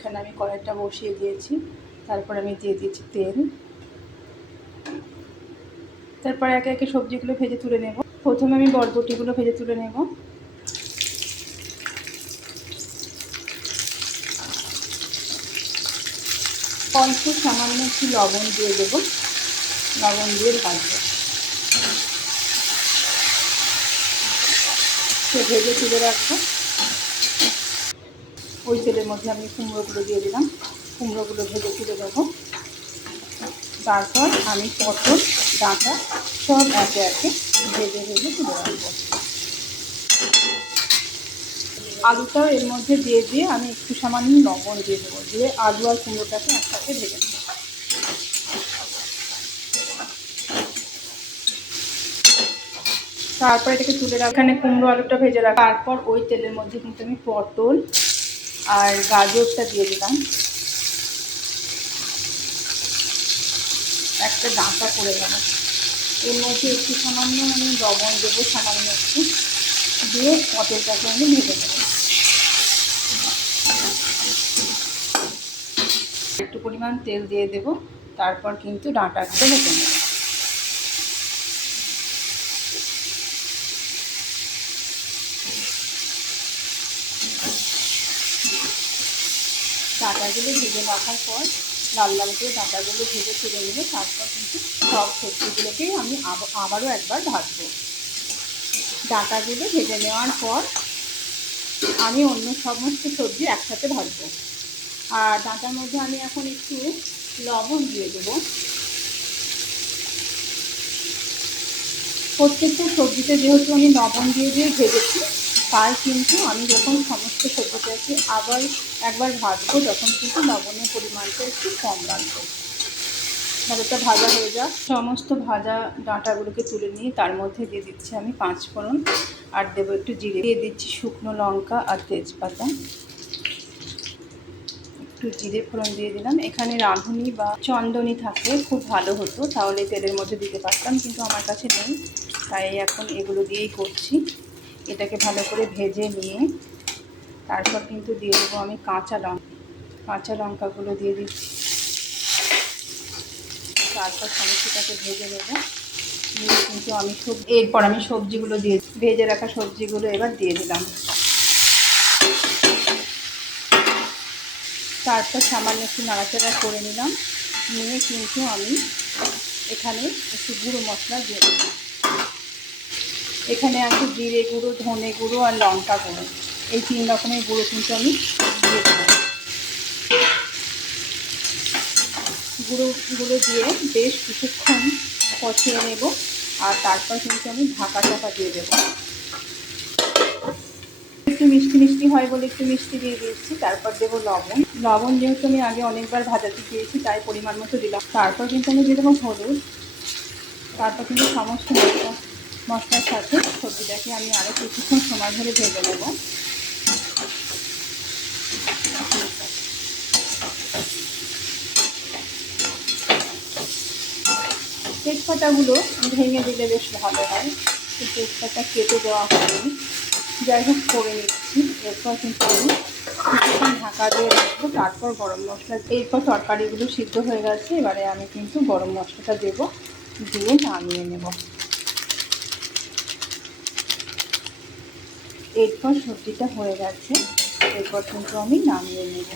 এখানে আমি কড়াইটা বসিয়ে দিয়েছি। তারপর আমি দিয়ে দিয়েছি তেল। তারপর একে একে সবজিগুলো ভেজে তুলে নেব। প্রথমে আমি বরবটিগুলো ভেজে তুলে নেব। অল্প সামান্য একটু লবণ দিয়ে দেবো, লবণ দিয়ে ভাজবো। সে ভেজে তুলে রাখবো। ওই তেলের মধ্যে আমি কুমড়োগুলো দিয়ে দিলাম, কুমড়োগুলো ভেজে তুলে দেবো। তারপর আমি পটল, ডাঁটা সব একে একে ভেজে ভেজে তুলে রাখবো। আলুটাও এর মধ্যে দিয়ে দিয়ে আমি একটু সামান্য লবণ দিয়ে দেবো, দিয়ে আলু আর কুমড়োটাকে একসাথে ভেজে নেব। তারপর এটাকে তুলে রাখা, এখানে কুমড়ো আলুটা ভেজে রাখা। তারপর ওই তেলের মধ্যে কিন্তু আমি পটল আর গাজরটা দিয়ে দিলাম। একটা ডাঁটা পড়ে গেল। এর মধ্যে একটু সামান্য আমি লবণ দেবো, সামান্য একটু দিয়ে পটলটাকে আমি ভেজে নেব। একটু পরিমাণ তেল দিয়ে দেব। তারপর কিন্তু ডাঁটাগুলো ভেজে নেব। ডাঁটাগুলো ভেজে রাখার পর লাল লাল করে ডাঁটাগুলো ভেজে তুলে নেবে। তারপর কিন্তু সব সবজিগুলোকেই আমি আবারও একবার ভাজবো। ডাঁটাগুলো ভেজে নেওয়ার পর আমি অন্য সমস্ত সবজি একসাথে ভাজবো। আর ডাঁটার মধ্যে আমি এখন একটু লবণ দিয়ে দেবো। প্রত্যেকটা সবজিতে যেহেতু আমি লবণ দিয়ে দিয়ে ভেজেছি, তাই কিন্তু আমি যখন সমস্ত সবজিটাকে আবার একবার ভাজবো তখন কিন্তু লবণের পরিমাণটা একটু কম রাখবো। ডাঁটাটা ভাজা হয়ে যাক। সমস্ত ভাজা ডাঁটাগুলোকে তুলে নিয়ে তার মধ্যে দিয়ে দিচ্ছি আমি 5 ফোড়ন, আর দেবো একটু জিরে, দিয়ে দিচ্ছি শুকনো লঙ্কা আর তেজপাতা। একটু জিরে ফোড়ন দিয়ে দিলাম। এখানে রাঁধুনি বা চন্দনী থাকলে খুব ভালো হতো, তাহলে তেলের মধ্যে দিতে পারতাম, কিন্তু আমার কাছে নেই, তাই এখন এগুলো দিয়েই করছি। এটাকে ভালো করে ভেজে নিয়ে তারপর কিন্তু দিয়ে দেবো আমি কাঁচা লঙ্কাগুলো দিয়ে দিচ্ছি। তারপর সমস্তটাকে ভেজে দেবো। কিন্তু আমি এরপর আমি সবজিগুলো দিয়ে ভেজে রাখা সবজিগুলো এবার দিয়ে দিলাম। তারপর সামান্য একটু নাড়াচাড়া করে নিলাম। নিয়ে কিন্তু আমি এখানে একটু গুঁড়ো মশলা দিয়ে দেবো। এখানে আছে জিরে গুঁড়ো, ধনে গুঁড়ো আর লঙ্কা গুঁড়ো, এই 3 রকমের গুঁড়ো কিন্তু আমি দিয়ে দেবো। গুঁড়ো দিয়ে বেশ কিছুক্ষণ কষিয়ে নেব। আর তারপর কিন্তু আমি ঢাকা দিয়ে দেবো। একটু মিষ্টি মিষ্টি হয় বলে একটু মিষ্টি দিয়ে দিয়েছি। তারপর দেবো লবণ যেহেতু আমি আগে অনেকবার ভাজাতে দিয়েছি তাই পরিমাণ মতো দিলাম। তারপর কিন্তু আমি দিয়ে দেবো হলুদ। তারপর কিন্তু সমস্ত মশলার সাথে সবজিটাকে আমি আরও কিছুক্ষণ সময় ধরে ভেজে নেব। তেজপাতাগুলো ভেঙে দিলে বেশ ভালো হয়, কিন্তু তেজপাতা কেটে দেওয়া হয়নি। যাই হোক করে নিচ্ছি। এরপর কিন্তু আমি কিছুক্ষণ ঢাকা দিয়ে রাখবো। তারপর গরম মশলা, এরপর তরকারিগুলো সিদ্ধ হয়ে গেছে, এবারে আমি কিন্তু গরম মশলাটা দেবো, দিয়ে নামিয়ে নেব। এরপর সবজিটা হয়ে গেছে, এরপর কিন্তু আমি নামিয়ে নেব।